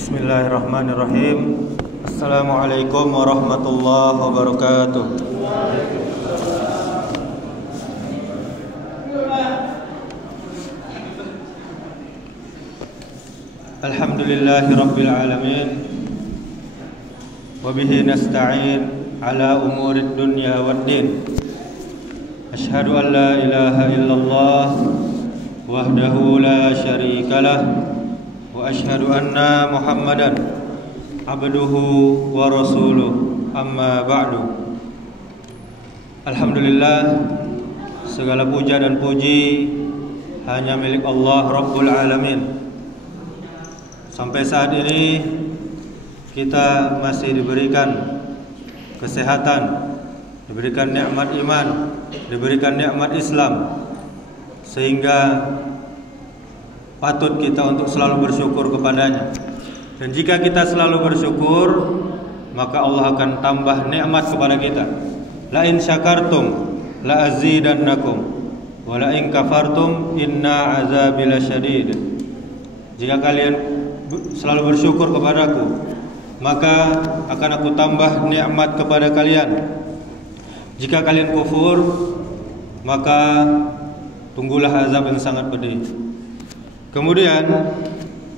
Bismillahirrahmanirrahim. Assalamualaikum warahmatullahi wabarakatuh. Alhamdulillahi rabbil alamin. Wabihi nasta'in ala umurid dunya waddin. Ashhadu an la ilaha illallah wahdahu la syarikalah, wa ashhadu anna Muhammadan abduhu wa rasuluh, amma ba'du. Alhamdulillah, segala puja dan puji hanya milik Allah Rabbul Alamin. Sampai saat ini kita masih diberikan kesehatan, diberikan nikmat iman, diberikan nikmat Islam, sehingga patut kita untuk selalu bersyukur kepadanya. Dan jika kita selalu bersyukur, maka Allah akan tambah nikmat kepada kita. La in syakartum la azidannakum wa la in kafartum inna azabi lasyadid. Jika kalian selalu bersyukur kepadaku, maka akan aku tambah nikmat kepada kalian. Jika kalian kufur, maka tunggulah azab yang sangat pedih. Kemudian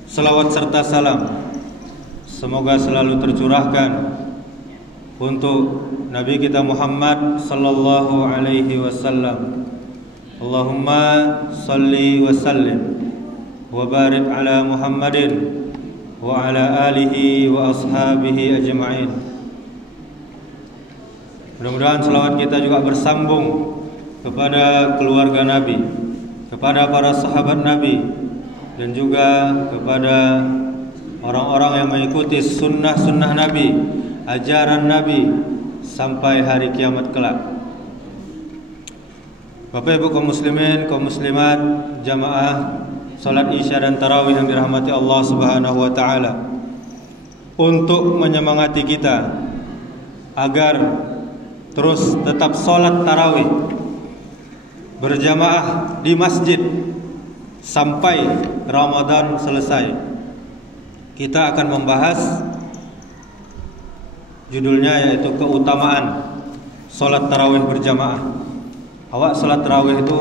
selawat serta salam semoga selalu tercurahkan untuk Nabi kita Muhammad sallallahu alaihi wasallam. Allahumma salli wa sallim wa barik ala Muhammadin wa ala alihi wa ashabihi ajma'in. Mudah-mudahan selawat kita juga bersambung kepada keluarga Nabi, kepada para sahabat Nabi, dan juga kepada orang-orang yang mengikuti sunnah-sunnah Nabi, ajaran Nabi sampai hari kiamat kelak. Bapak Ibu kaum muslimin, kaum muslimat, jamaah salat Isya dan tarawih yang dirahmati Allah Subhanahu wa taala, untuk menyemangati kita agar terus tetap salat tarawih berjamaah di masjid sampai Ramadan selesai. Kita akan membahas judulnya, yaitu keutamaan salat tarawih berjamaah. Awak salat tarawih itu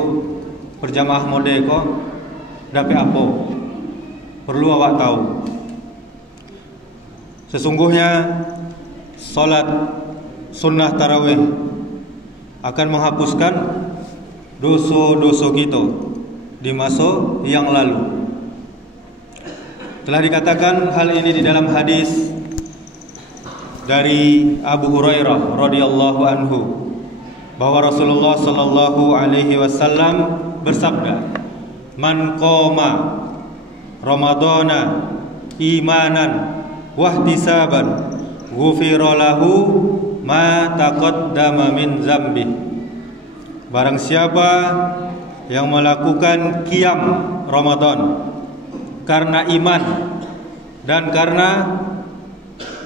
berjamaah mode kok dapat apa? Perlu awak tahu. Sesungguhnya salat sunnah tarawih akan menghapuskan dosa-dosa kita di masa yang lalu. Telah dikatakan hal ini di dalam hadis dari Abu Hurairah radhiyallahu anhu, bahwa Rasulullah sallallahu alaihi wasallam bersabda, "Man qama Ramadana imanan wahtisaban ghufira lahu ma taqaddama min dzambi." Barang siapa yang melakukan qiyam Ramadan karena iman dan karena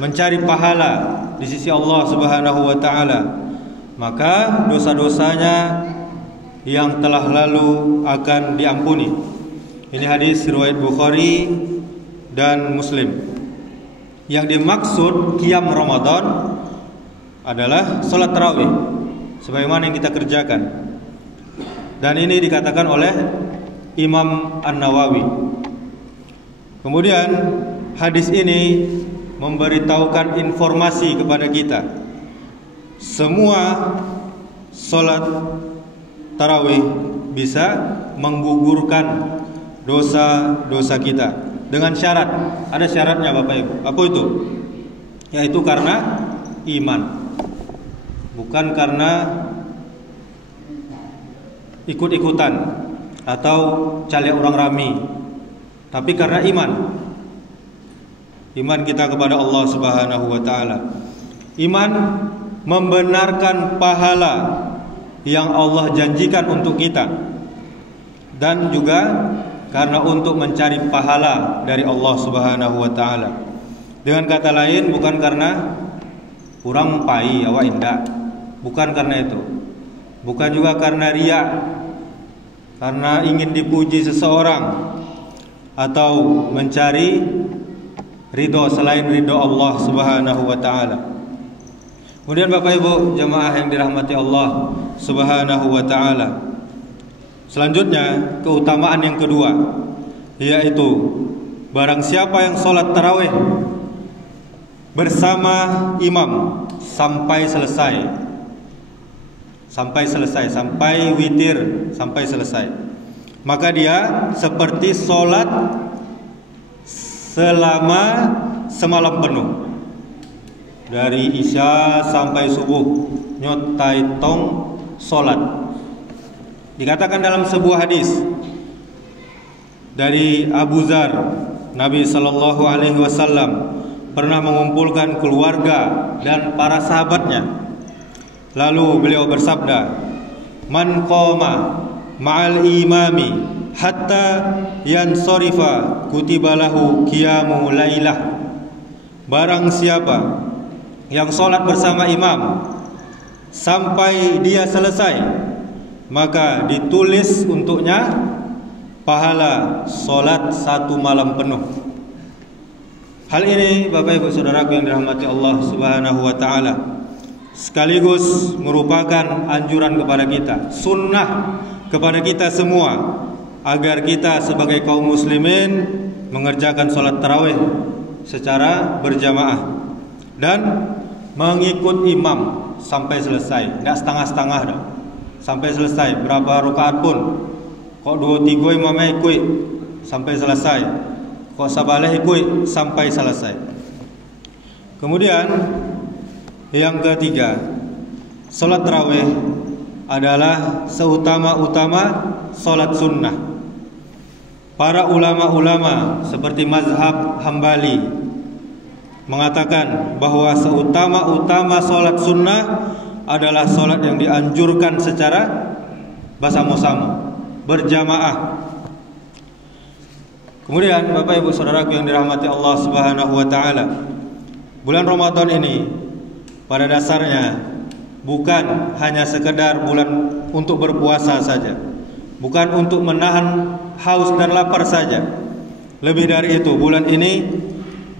mencari pahala di sisi Allah Subhanahu wa taala, maka dosa-dosanya yang telah lalu akan diampuni. Ini hadis riwayat Bukhari dan Muslim. Yang dimaksud qiyam Ramadan adalah salat tarawih sebagaimana yang kita kerjakan. Dan ini dikatakan oleh Imam An-Nawawi. Kemudian hadis ini memberitahukan informasi kepada kita, semua salat tarawih bisa menggugurkan dosa-dosa kita dengan syarat. Ada syaratnya Bapak Ibu. Apa itu? Yaitu karena iman, bukan karena ikut-ikutan atau cari orang ramai, tapi karena iman. Iman kita kepada Allah Subhanahu wa taala. Iman membenarkan pahala yang Allah janjikan untuk kita, dan juga karena untuk mencari pahala dari Allah Subhanahu wa taala. Dengan kata lain, bukan karena kurang pai awak indah, bukan karena itu. Bukan juga karena riya, karena ingin dipuji seseorang, atau mencari ridho selain ridho Allah Subhanahu wa taala. Kemudian Bapak Ibu jamaah yang dirahmati Allah Subhanahu wa taala, selanjutnya keutamaan yang kedua, yaitu barang siapa yang sholat tarawih bersama imam sampai witir, sampai selesai, maka dia seperti sholat selama semalam penuh, dari isya sampai subuh, nyotai tong sholat. Dikatakan dalam sebuah hadis dari Abu Dzar, Nabi Sallallahu Alaihi Wasallam pernah mengumpulkan keluarga dan para sahabatnya. Lalu beliau bersabda, "Man qama ma'al imami hatta yansorifa kutibalahu qiyamu lailah." Barang siapa yang sholat bersama imam sampai dia selesai, maka ditulis untuknya pahala sholat satu malam penuh. Hal ini Bapak Ibu Saudaraku yang dirahmati Allah Subhanahu wa taala, sekaligus merupakan anjuran kepada kita, sunnah kepada kita semua, agar kita sebagai kaum muslimin mengerjakan sholat tarawih secara berjamaah dan mengikut imam sampai selesai, tidak setengah-setengah dah. Sampai selesai, berapa rakaat pun, kok 2-3 imamnya ikut sampai selesai, kok sabaleh ikut sampai selesai. Kemudian yang ketiga, sholat tarawih adalah seutama-utama sholat sunnah. Para ulama-ulama seperti mazhab Hambali mengatakan bahwa seutama-utama sholat sunnah adalah sholat yang dianjurkan secara bersama-sama, berjamaah. Kemudian Bapak Ibu Saudaraku yang dirahmati Allah Subhanahu wa taala, bulan Ramadan ini pada dasarnya bukan hanya sekedar bulan untuk berpuasa saja, bukan untuk menahan haus dan lapar saja. Lebih dari itu, bulan ini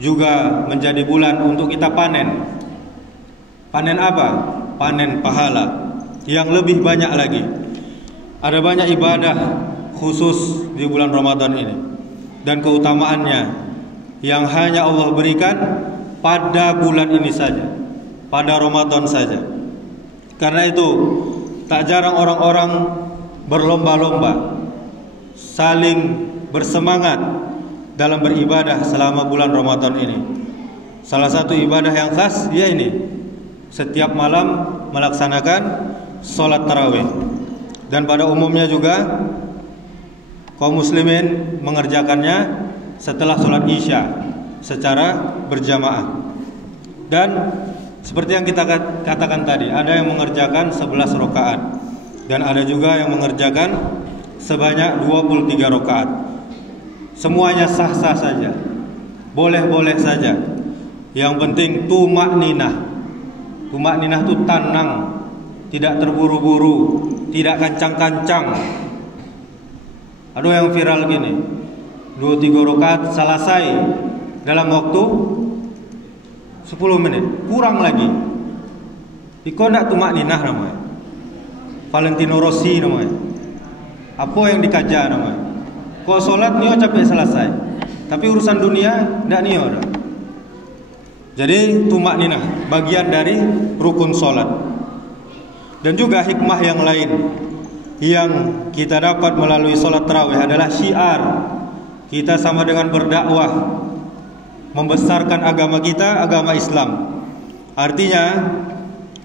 juga menjadi bulan untuk kita panen. Panen apa? Panen pahala yang lebih banyak lagi. Ada banyak ibadah khusus di bulan Ramadan ini dan keutamaannya yang hanya Allah berikan pada bulan ini saja, pada Ramadan saja. Karena itu tak jarang orang-orang berlomba-lomba, saling bersemangat dalam beribadah selama bulan Ramadan ini. Salah satu ibadah yang khas ya ini, setiap malam melaksanakan sholat tarawih. Dan pada umumnya juga kaum muslimin mengerjakannya setelah sholat isya secara berjamaah. Dan seperti yang kita katakan tadi, ada yang mengerjakan 11 rakaat dan ada juga yang mengerjakan sebanyak 23 rakaat. Semuanya sah-sah saja, boleh-boleh saja. Yang penting tumakninah. Tumakninah itu tenang, tidak terburu-buru, tidak kancang-kancang. Ada yang viral gini, 2-3 rakaat selesai dalam waktu 10 menit, kurang lagi. Iko ndak tumakninah namanya, Valentino Rossi namanya. Apa yang dikaja namanya? Kau sholat nio capek selesai, tapi urusan dunia ndak nio dah. Jadi tumakninah bagian dari rukun sholat. Dan juga hikmah yang lain yang kita dapat melalui sholat tarawih adalah syiar. Kita sama dengan berdakwah, membesarkan agama kita, agama Islam. Artinya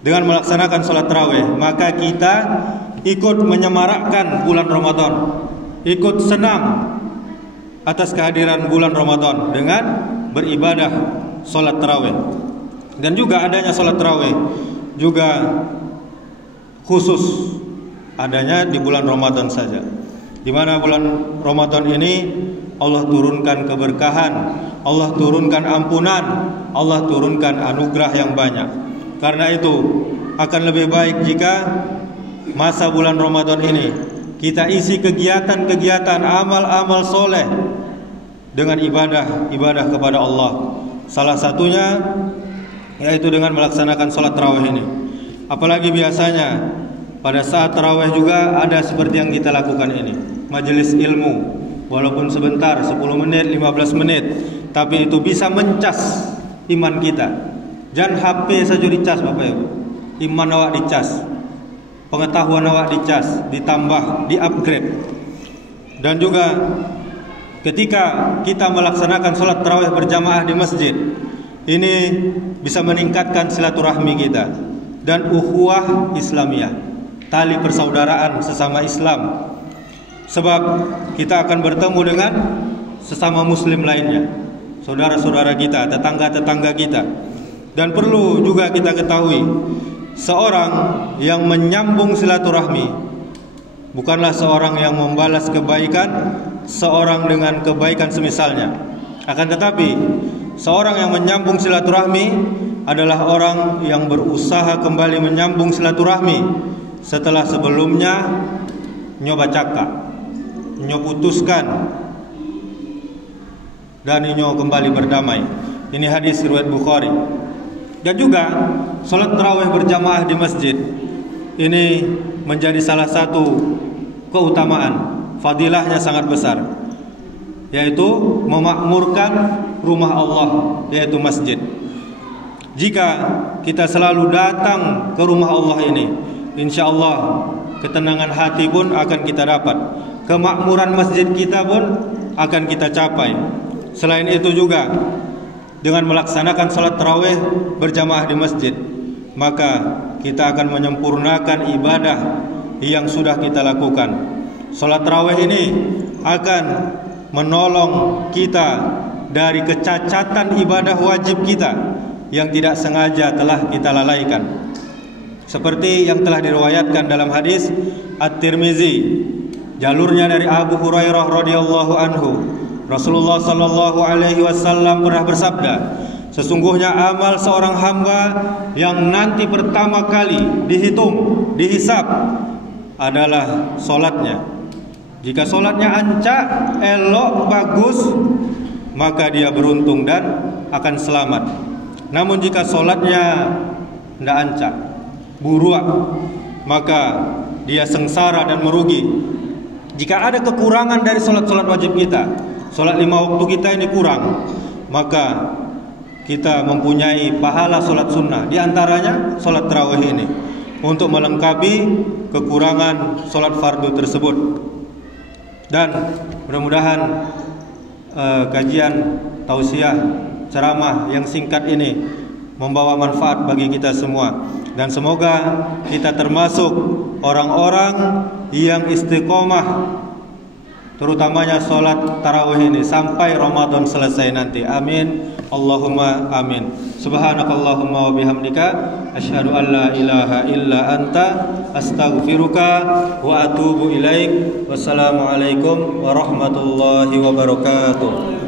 dengan melaksanakan sholat tarawih, maka kita ikut menyemarakkan bulan Ramadan, ikut senang atas kehadiran bulan Ramadan dengan beribadah sholat tarawih. Dan juga adanya sholat tarawih juga khusus adanya di bulan Ramadan saja, di mana bulan Ramadan ini Allah turunkan keberkahan, Allah turunkan ampunan, Allah turunkan anugerah yang banyak. Karena itu akan lebih baik jika masa bulan Ramadan ini kita isi kegiatan-kegiatan, amal-amal soleh dengan ibadah kepada Allah. Salah satunya yaitu dengan melaksanakan sholat tarawih ini. Apalagi biasanya pada saat tarawih juga ada seperti yang kita lakukan ini, majelis ilmu. Walaupun sebentar, 10 menit, 15 menit, tapi itu bisa mencas iman kita. Jangan HP saja dicas Bapak Ibu. Iman awak dicas, pengetahuan awak dicas, ditambah, di-upgrade. Dan juga ketika kita melaksanakan sholat tarawih berjamaah di masjid, ini bisa meningkatkan silaturahmi kita dan ukhuwah Islamiyah, tali persaudaraan sesama Islam. Sebab kita akan bertemu dengan sesama muslim lainnya, saudara-saudara kita, tetangga-tetangga kita. Dan perlu juga kita ketahui, seorang yang menyambung silaturahmi bukanlah seorang yang membalas kebaikan seorang dengan kebaikan semisalnya. Akan tetapi seorang yang menyambung silaturahmi adalah orang yang berusaha kembali menyambung silaturahmi setelah sebelumnya nyoba cakap, nyoba putuskan, dan nyoba kembali berdamai. Ini hadis riwayat Bukhari. Dan juga salat tarawih berjamaah di masjid ini menjadi salah satu keutamaan, fadilahnya sangat besar, yaitu memakmurkan rumah Allah, yaitu masjid. Jika kita selalu datang ke rumah Allah ini, insya Allah ketenangan hati pun akan kita dapat, kemakmuran masjid kita pun akan kita capai. Selain itu juga dengan melaksanakan salat tarawih berjamaah di masjid, maka kita akan menyempurnakan ibadah yang sudah kita lakukan. Salat tarawih ini akan menolong kita dari kecacatan ibadah wajib kita yang tidak sengaja telah kita lalaikan. Seperti yang telah diriwayatkan dalam hadis At-Tirmizi, jalurnya dari Abu Hurairah radhiyallahu anhu, Rasulullah sallallahu alaihi wasallam pernah bersabda, sesungguhnya amal seorang hamba yang nanti pertama kali dihisab adalah solatnya. Jika solatnya ancak, elok, bagus, maka dia beruntung dan akan selamat. Namun jika solatnya tidak ancak, buruk, maka dia sengsara dan merugi. Jika ada kekurangan dari solat-solat wajib kita, solat 5 waktu kita ini kurang, maka kita mempunyai pahala solat sunnah, di antaranya solat tarawih ini, untuk melengkapi kekurangan solat fardu tersebut. Dan mudah-mudahan kajian tausiah ceramah yang singkat ini membawa manfaat bagi kita semua, dan semoga kita termasuk orang-orang yang istiqomah, terutamanya solat tarawih ini sampai Ramadan selesai nanti. Amin, Allahumma amin. Subhanakallahumma wa bihamdika asyhadu an la ilaha illa anta astaghfiruka wa atubu ilaik. Wassalamualaikum warahmatullahi wabarakatuh.